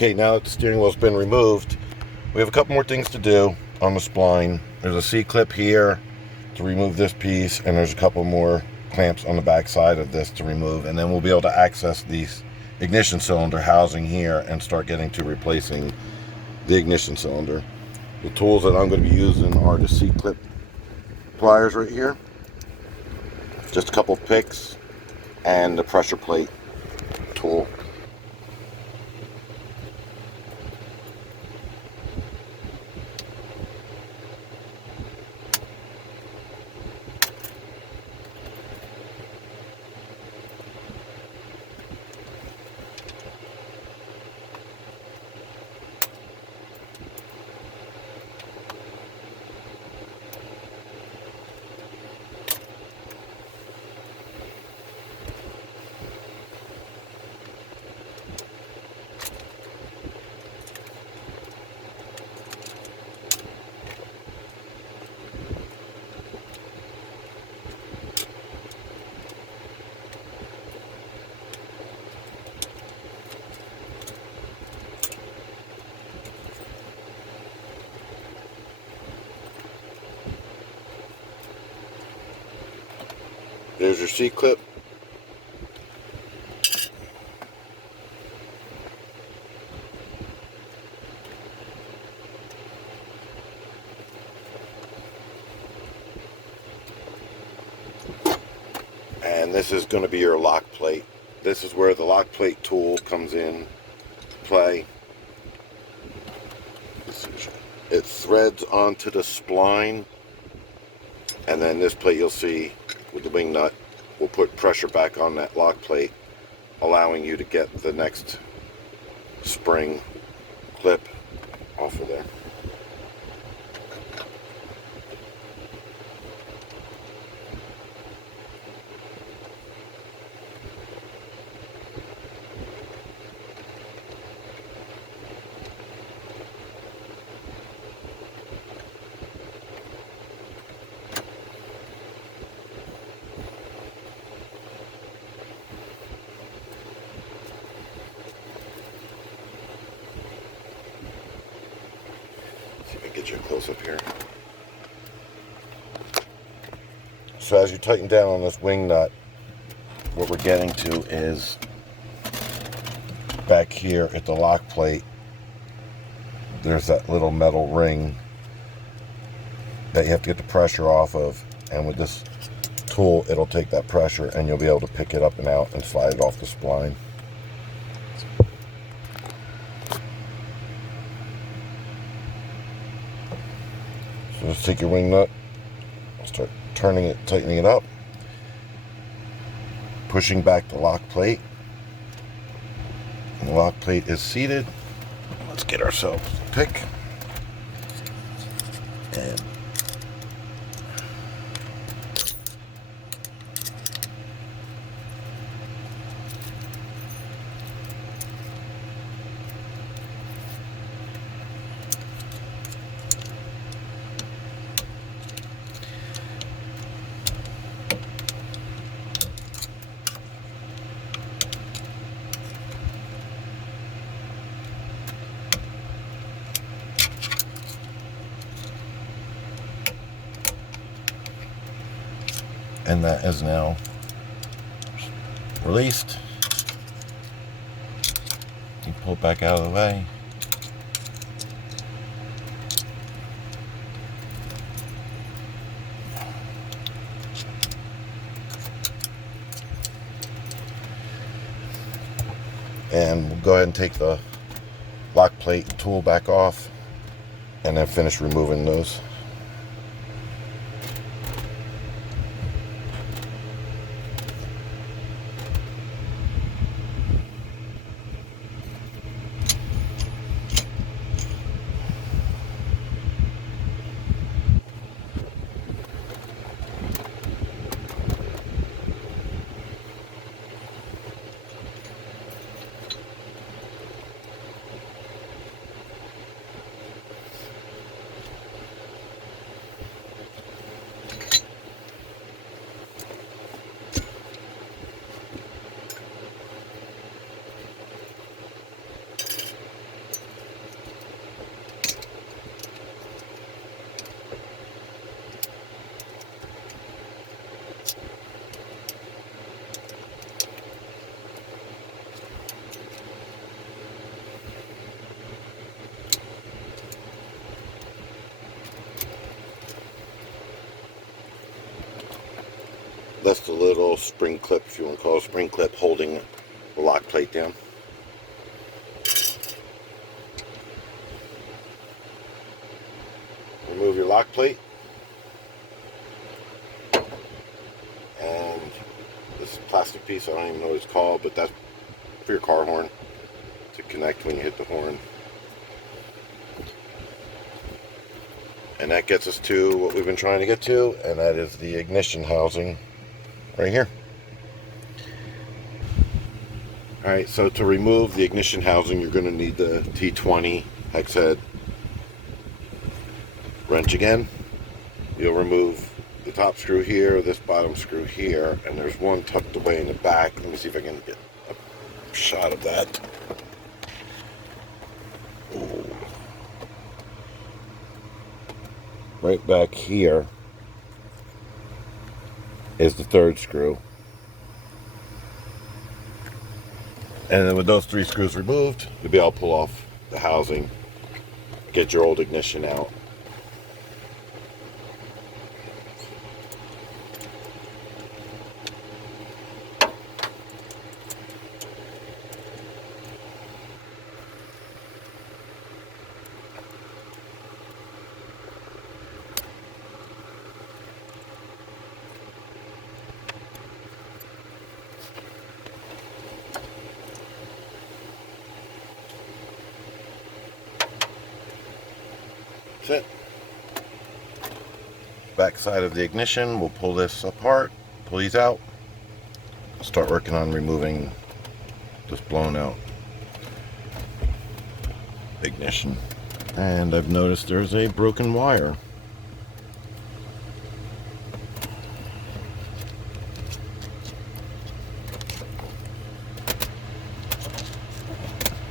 Okay, now that the steering wheel's been removed, we have a couple more things to do on the spline. There's a C-clip here to remove this piece, and there's a couple more clamps on the back side of this to remove, and then we'll be able to access the ignition cylinder housing here and start getting to replacing the ignition cylinder. The tools that I'm going to be using are the C-clip pliers right here, just a couple of picks, and the pressure plate tool. There's your C-clip. And this is going to be your lock plate. This is where the lock plate tool comes in play. It threads onto the spline, and then this plate you'll see with the wing nut will put pressure back on that lock plate, allowing you to get the next spring clip off of there. Get you a close-up here. So as you tighten down on this wing nut, what we're getting to is back here at the lock plate, there's that little metal ring that you have to get the pressure off of, and with this tool it'll take that pressure and you'll be able to pick it up and out and slide it off the spline. So just take your wing nut, start turning it, tightening it up, pushing back the lock plate. And the lock plate is seated. Let's get ourselves a pick. And that is now released. You pull it back out of the way. And we'll go ahead and take the lock plate tool back off and then finish removing those. That's the little spring clip, if you want to call it a spring clip, holding the lock plate down. Remove your lock plate. And this plastic piece, I don't even know what it's called, but that's for your car horn to connect when you hit the horn. And that gets us to what we've been trying to get to, and that is the ignition housing right here. Alright, so to remove the ignition housing, you're going to need the T20 hex head wrench again. You'll remove the top screw here, this bottom screw here, and there's one tucked away in the back. Let me see if I can get a shot of that. Ooh. Right back here is the third screw. And then with those 3 screws removed, you'll be able to pull off the housing, get your old ignition out. That's it. Back side of the ignition, we'll pull this apart, pull these out, start working on removing this blown out ignition. And I've noticed there's a broken wire.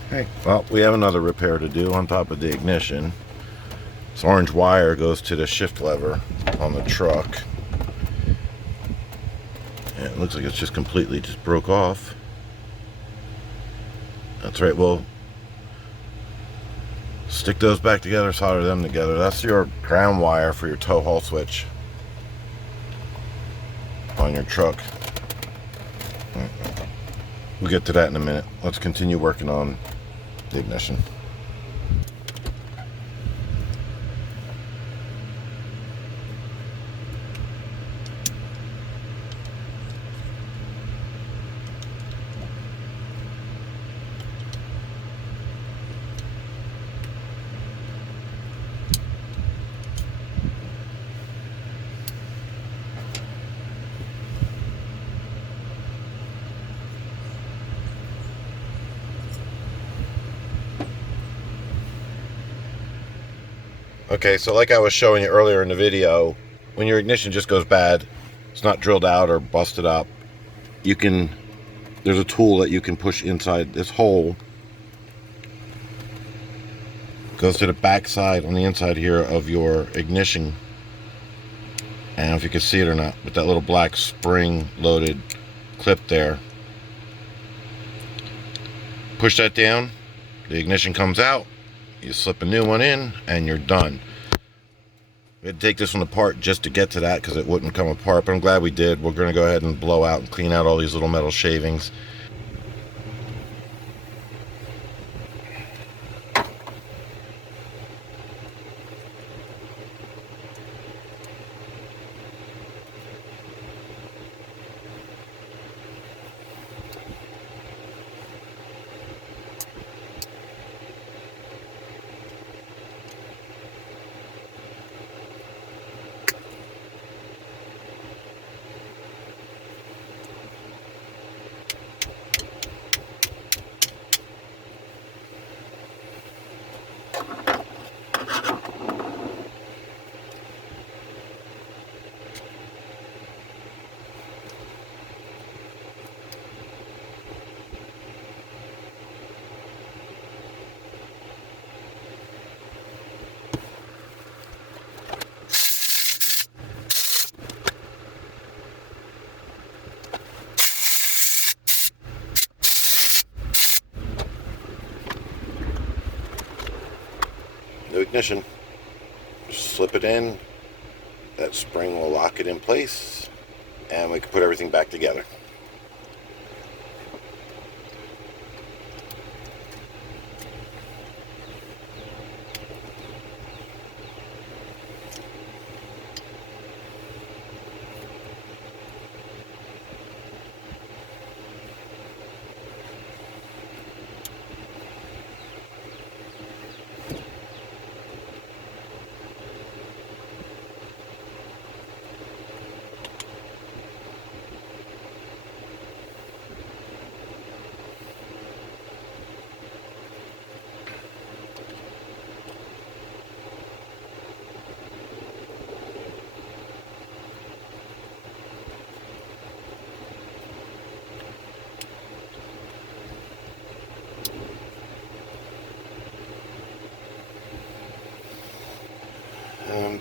Okay, well, we have another repair to do on top of the ignition. This orange wire goes to the shift lever on the truck. And it looks like it's just completely just broke off. That's right, we'll stick those back together, solder them together. That's your ground wire for your tow haul switch on your truck. We'll get to that in a minute. Let's continue working on the ignition. Okay, so like I was showing you earlier in the video, when your ignition just goes bad, it's not drilled out or busted up, there's a tool that you can push inside this hole. Goes to the back side on the inside here of your ignition. I don't know if you can see it or not, but that little black spring loaded clip there. Push that down, the ignition comes out. You slip a new one in and you're done. We had to take this one apart just to get to that because it wouldn't come apart, but I'm glad we did. We're going to go ahead and blow out and clean out all these little metal shavings. New ignition. Just slip it in. That spring will lock it in place. and we can put everything back together.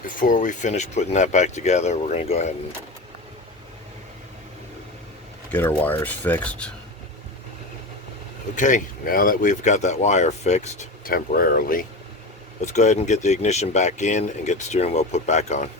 Before we finish putting that back together, we're going to go ahead and get our wires fixed. Okay, now that we've got that wire fixed temporarily, let's go ahead and get the ignition back in and get the steering wheel put back on.